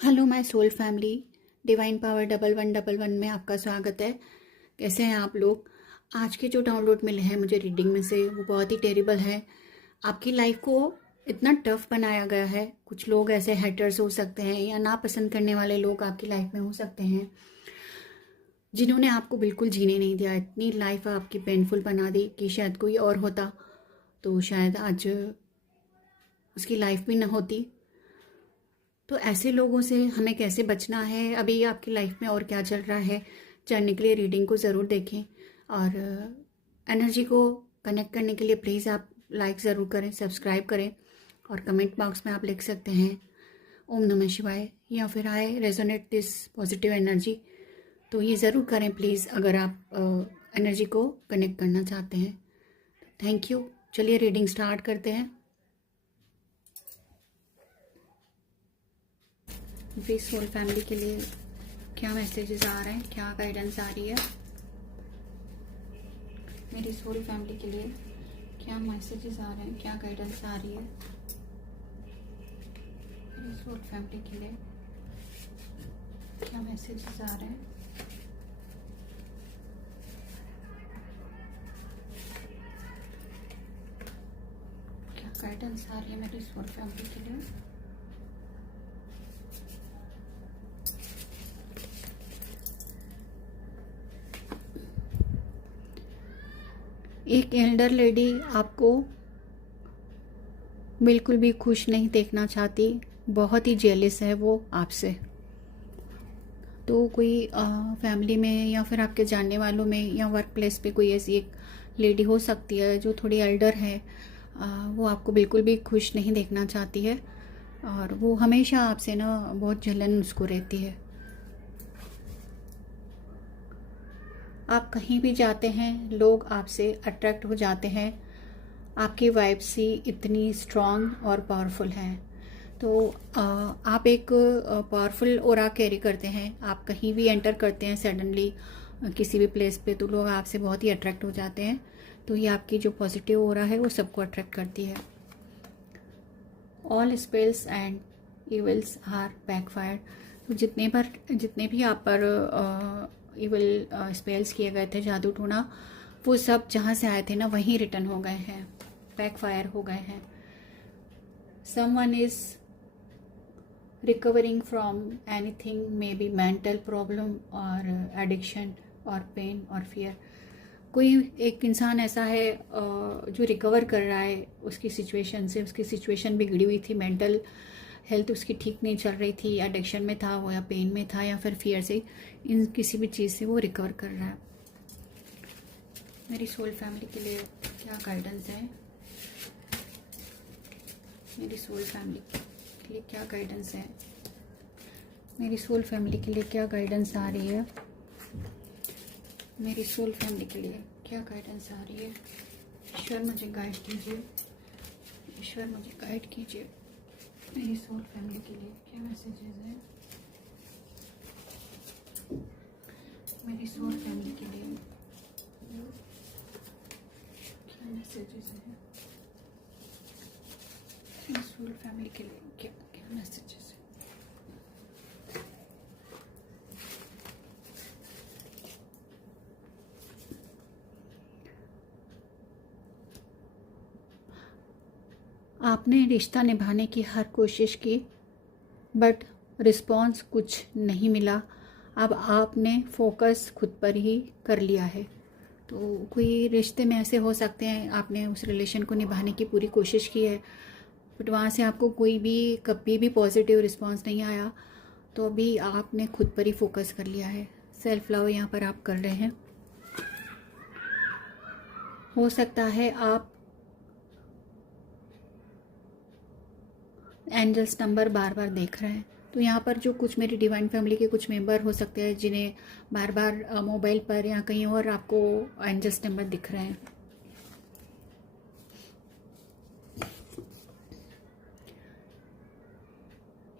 Hello my soul family. Divine power 1111 में आपका स्वागत है। कैसे हैं आप लोग? आज के जो डाउनलोड मिले हैं मुझे रीडिंग में से वो बहुत ही टेरिबल है। आपकी लाइफ को इतना टफ बनाया गया है। कुछ लोग ऐसे हेटर्स हो सकते हैं या नापसंद करने वाले लोग आपकी लाइफ में हो सकते हैं जिन्होंने आपको बिल्कुल जीने नहीं दिया। इतनी लाइफ आपकी पेनफुल बना दी कि शायद कोई और होता तो शायद आज उसकी लाइफ भी ना होती। तो ऐसे लोगों से हमें कैसे बचना है, अभी आपकी लाइफ में और क्या चल रहा है, जानने के लिए रीडिंग को ज़रूर देखें। और एनर्जी को कनेक्ट करने के लिए प्लीज़ आप लाइक ज़रूर करें, सब्सक्राइब करें और कमेंट बॉक्स में आप लिख सकते हैं ओम नमः शिवाय या फिर I resonate this positive energy. तो ये ज़रूर करें प्लीज़ अगर आप एनर्जी को कनेक्ट करना चाहते हैं। Thank you. चलिए रीडिंग स्टार्ट करते हैं। मेरी सोल फैमिली के लिए क्या मैसेजेस आ रहे हैं, क्या गाइडेंस आ रही है? मेरी सोल फैमिली के लिए क्या मैसेजेस आ रहे हैं, क्या गाइडेंस आ रही है? मेरी सोल फैमिली के लिए क्या मैसेजेस आ रहे हैं? क्या गाइडेंस आ रही है मेरी सोल फैमिली के लिए? एक एल्डर लेडी आपको बिल्कुल भी खुश नहीं देखना चाहती, बहुत ही जेलिस है वो आपसे। तो कोई फैमिली में या फिर आपके जानने वालों में या वर्क प्लेस पे कोई ऐसी एक लेडी हो सकती है जो थोड़ी एल्डर है। वो आपको बिल्कुल भी खुश नहीं देखना चाहती है और वो हमेशा आपसे ना बहुत जलन उसको रहती है। आप कहीं भी जाते हैं लोग आपसे अट्रैक्ट हो जाते हैं। आपकी वाइब्स ही इतनी स्ट्रॉन्ग और पावरफुल हैं। तो आप एक पावरफुल ऑरा कैरी करते हैं। आप कहीं भी एंटर करते हैं सडनली किसी भी प्लेस पे तो लोग आपसे बहुत ही अट्रैक्ट हो जाते हैं। तो ये आपकी जो पॉजिटिव ऑरा है वो सबको अट्रैक्ट करती है। All spells and evils are backfired. तो जितने भी आप पर इविल स्पेल्स किए गए थे, जादू टोना, वो सब जहाँ से आए थे ना वहीं रिटर्न हो गए हैं, बैकफायर हो गए हैं। Someone is recovering from anything, may be mental problem और एडिक्शन और पेन और फियर। कोई एक इंसान ऐसा है जो रिकवर कर रहा है उसकी सिचुएशन से। उसकी सिचुएशन बिगड़ी हुई थी, मेंटल हेल्थ उसकी ठीक नहीं चल रही थी, एडिक्शन में था वो या पेन में था या फिर फियर से, इन किसी भी चीज़ से वो रिकवर कर रहा है। मेरी सोल फैमिली के लिए क्या गाइडेंस है? मेरी सोल फैमिली के लिए क्या गाइडेंस है? मेरी सोल फैमिली के लिए क्या गाइडेंस आ रही है? मेरी सोल फैमिली के लिए क्या गाइडेंस आ रही है? ईश्वर मुझे गाइड कीजिए, ईश्वर मुझे गाइड कीजिए। मेरी सोल फैमिली के लिए क्या मैसेजेस है? मेरी सोल फैमिली के लिए क्या मैसेजेस है? मेरी सोल फैमिली के लिए क्या क्या मैसेजेस है? आपने रिश्ता निभाने की हर कोशिश की बट रिस्पॉन्स कुछ नहीं मिला। अब आपने फोकस खुद पर ही कर लिया है। तो कोई रिश्ते में ऐसे हो सकते हैं आपने उस रिलेशन को निभाने की पूरी कोशिश की है बट वहाँ से आपको कोई भी कभी भी पॉजिटिव रिस्पॉन्स नहीं आया। तो अभी आपने खुद पर ही फोकस कर लिया है। सेल्फ लव यहाँ पर आप कर रहे हैं। हो सकता है आप एंजल्स नंबर बार बार देख रहे हैं। तो यहाँ पर जो कुछ मेरी डिवाइन फैमिली के कुछ मेंबर हो सकते हैं जिन्हें बार बार मोबाइल पर या कहीं और आपको एंजल्स नंबर दिख रहे हैं।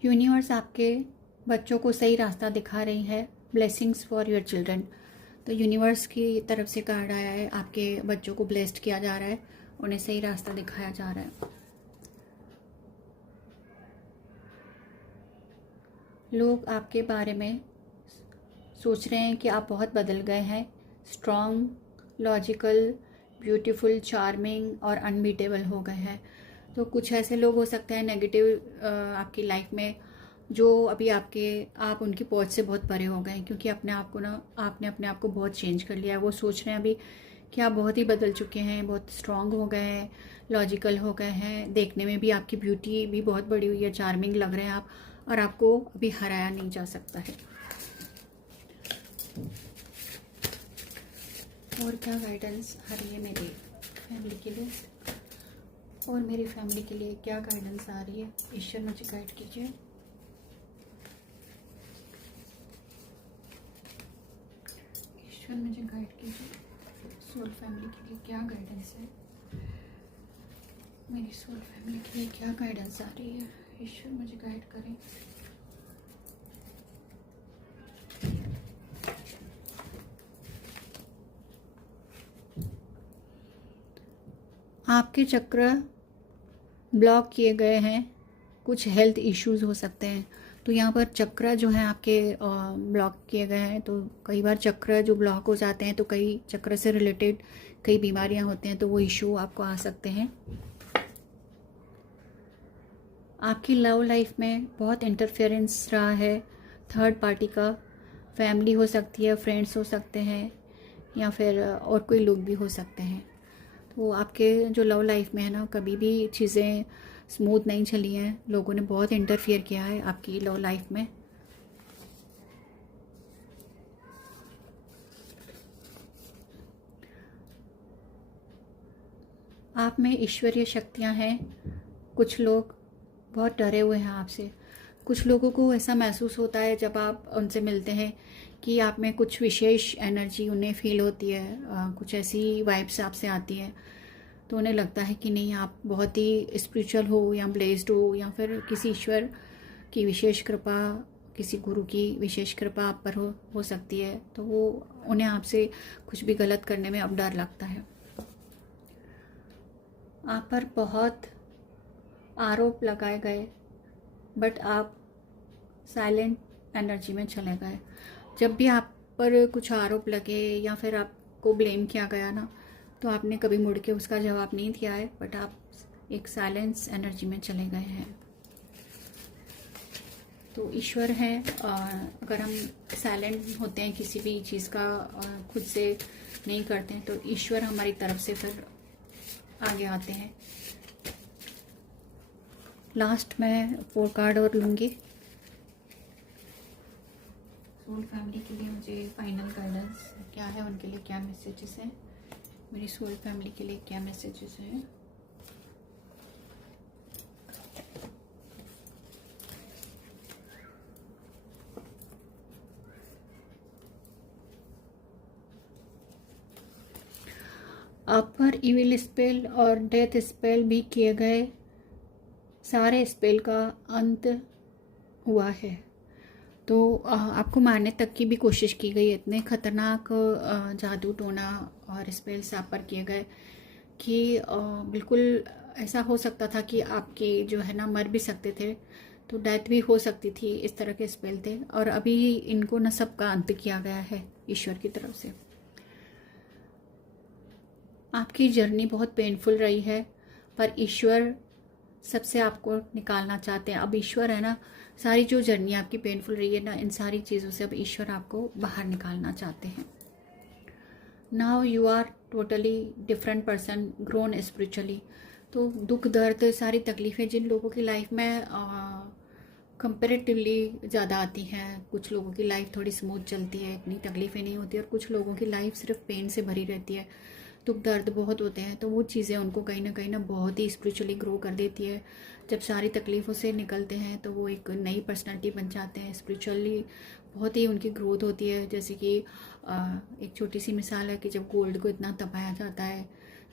यूनिवर्स आपके बच्चों को सही रास्ता दिखा रही है। Blessings for your children. तो यूनिवर्स की तरफ से कार्ड आया है, आपके बच्चों को ब्लेस्ड किया जा रहा है, उन्हें सही रास्ता दिखाया जा रहा है। लोग आपके बारे में सोच रहे हैं कि आप बहुत बदल गए हैं, स्ट्रॉन्ग, लॉजिकल, ब्यूटीफुल, चार्मिंग और अनबीटेबल हो गए हैं। तो कुछ ऐसे लोग हो सकते हैं नेगेटिव आपकी लाइफ में, जो अभी आप उनकी पहुंच से बहुत परे हो गए हैं, क्योंकि आपने अपने आप को बहुत चेंज कर लिया है। वो सोच रहे हैं अभी कि आप बहुत ही बदल चुके हैं, बहुत स्ट्रांग हो गए हैं, लॉजिकल हो गए हैं, देखने में भी आपकी ब्यूटी भी बहुत बड़ी हुई है, चार्मिंग लग रहे हैं आप, और आपको अभी हराया नहीं जा सकता है। और क्या गाइडेंस आ रही है मेरी फैमिली के लिए, और मेरी फैमिली के लिए क्या गाइडेंस आ रही है? ईश्वर मुझे गाइड कीजिए। ईश्वर मुझे गाइड कीजिए, सोल फैमिली के लिए क्या गाइडेंस है? मेरी सोल फैमिली के लिए क्या गाइडेंस आ रही है? ईश्वर मुझे गाइड करें। आपके चक्र ब्लॉक किए गए हैं, कुछ हेल्थ इश्यूज हो सकते हैं। तो यहाँ पर चक्र जो है आपके ब्लॉक किए गए हैं। तो कई बार चक्र जो ब्लॉक हो जाते हैं तो कई चक्र से रिलेटेड कई बीमारियाँ होती हैं, तो वो इशू आपको आ सकते हैं। आपकी लव लाइफ में बहुत इंटरफेरेंस रहा है थर्ड पार्टी का। फैमिली हो सकती है, फ्रेंड्स हो सकते हैं, या फिर और कोई लोग भी हो सकते हैं। तो आपके जो लव लाइफ में है ना, कभी भी चीज़ें स्मूथ नहीं चली हैं, लोगों ने बहुत इंटरफियर किया है आपकी लव लाइफ में। आप में ईश्वरीय शक्तियाँ हैं। कुछ लोग बहुत डरे हुए हैं आपसे। कुछ लोगों को ऐसा महसूस होता है जब आप उनसे मिलते हैं कि आप में कुछ विशेष एनर्जी उन्हें फील होती है, कुछ ऐसी वाइब्स आपसे आती है। तो उन्हें लगता है कि नहीं, आप बहुत ही स्पिरिचुअल हो या ब्लेस्ड हो, या फिर किसी ईश्वर की विशेष कृपा, किसी गुरु की विशेष कृपा आप पर हो सकती है। तो वो उन्हें आपसे कुछ भी गलत करने में अब डर लगता है। आप पर बहुत आरोप लगाए गए, बट आप साइलेंट एनर्जी में चले गए। जब भी आप पर कुछ आरोप लगे या फिर आपको ब्लेम किया गया ना, तो आपने कभी मुड़ के उसका जवाब नहीं दिया है, बट आप एक साइलेंस एनर्जी में चले गए हैं। तो ईश्वर है, अगर हम साइलेंट होते हैं, किसी भी चीज़ का खुद से नहीं करते हैं, तो ईश्वर हमारी तरफ से फिर आगे आते हैं। लास्ट में 4 कार्ड और लूँगी। सोल फैमिली के लिए मुझे फाइनल गाइडेंस क्या है, उनके लिए क्या मैसेजेस हैं, मेरी सोल फैमिली के लिए क्या मैसेजेस हैं। आप पर इविल स्पेल और डेथ स्पेल भी किए गए, सारे स्पेल का अंत हुआ है। तो आपको मारने तक की भी कोशिश की गई। इतने खतरनाक जादू टोना और स्पेल्स आप पर किए गए कि बिल्कुल ऐसा हो सकता था कि आपके जो है ना मर भी सकते थे, तो डेथ भी हो सकती थी। इस तरह के स्पेल थे, और अभी इनको न सबका अंत किया गया है ईश्वर की तरफ से। आपकी जर्नी बहुत पेनफुल रही है, पर ईश्वर सबसे आपको निकालना चाहते हैं। अब ईश्वर है ना, सारी जो जर्नी आपकी पेनफुल रही है ना, इन सारी चीज़ों से अब ईश्वर आपको बाहर निकालना चाहते हैं। Now you are totally different person, grown spiritually. तो दुख दर्द सारी तकलीफ़ें जिन लोगों की लाइफ में कंपेरेटिवली ज़्यादा आती हैं, कुछ लोगों की लाइफ थोड़ी स्मूथ चलती है, इतनी तकलीफ़ें नहीं होती, और कुछ लोगों की लाइफ सिर्फ पेन से भरी रहती है, दुख दर्द बहुत होते हैं। तो वो चीज़ें उनको कहीं ना बहुत ही स्पिरिचुअली ग्रो कर देती है। जब सारी तकलीफ़ों से निकलते हैं तो वो एक नई पर्सनालिटी बन जाते हैं। स्पिरिचुअली बहुत ही उनकी ग्रोथ होती है। जैसे कि एक छोटी सी मिसाल है कि जब गोल्ड को इतना तपाया जाता है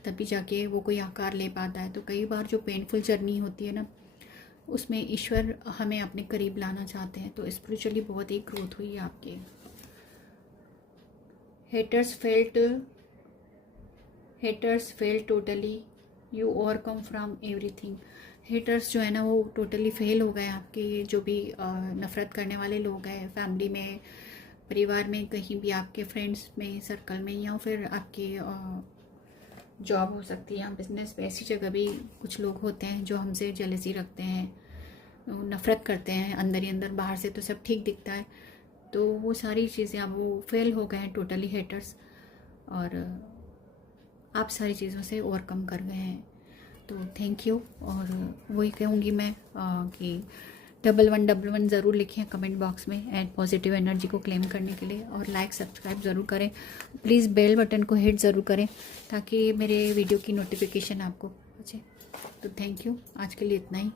तभी जाके वो कोई आकार ले पाता है। तो कई बार जो पेनफुल जर्नी होती है ना, उसमें ईश्वर हमें अपने करीब लाना चाहते हैं। तो स्पिरिचुअली बहुत ही ग्रोथ हुई है आपकी। Haters failed totally. You overcome from everything. Haters जो है ना वो टोटली फेल हो गए आपके, जो भी नफ़रत करने वाले लोग हैं फैमिली में, परिवार में, कहीं भी आपके फ्रेंड्स में, सर्कल में, या फिर आपके जॉब हो सकती है या बिजनेस पे, ऐसी जगह भी कुछ लोग होते हैं जो हमसे जेलसी रखते हैं, नफ़रत करते हैं अंदर ही अंदर, बाहर से तो सब ठीक दिखता है। तो वो सारी चीज़ें अब वो फेल हो गए हैं टोटली हेटर्स, और आप सारी चीज़ों से ओवरकम कर गए हैं। तो थैंक यू। और वही कहूँगी मैं कि 1111 ज़रूर लिखें कमेंट बॉक्स में एंड पॉजिटिव एनर्जी को क्लेम करने के लिए, और लाइक सब्सक्राइब ज़रूर करें। प्लीज़ बेल बटन को हिट ज़रूर करें ताकि मेरे वीडियो की नोटिफिकेशन आपको पहुँचे। तो थैंक यू, आज के लिए इतना ही।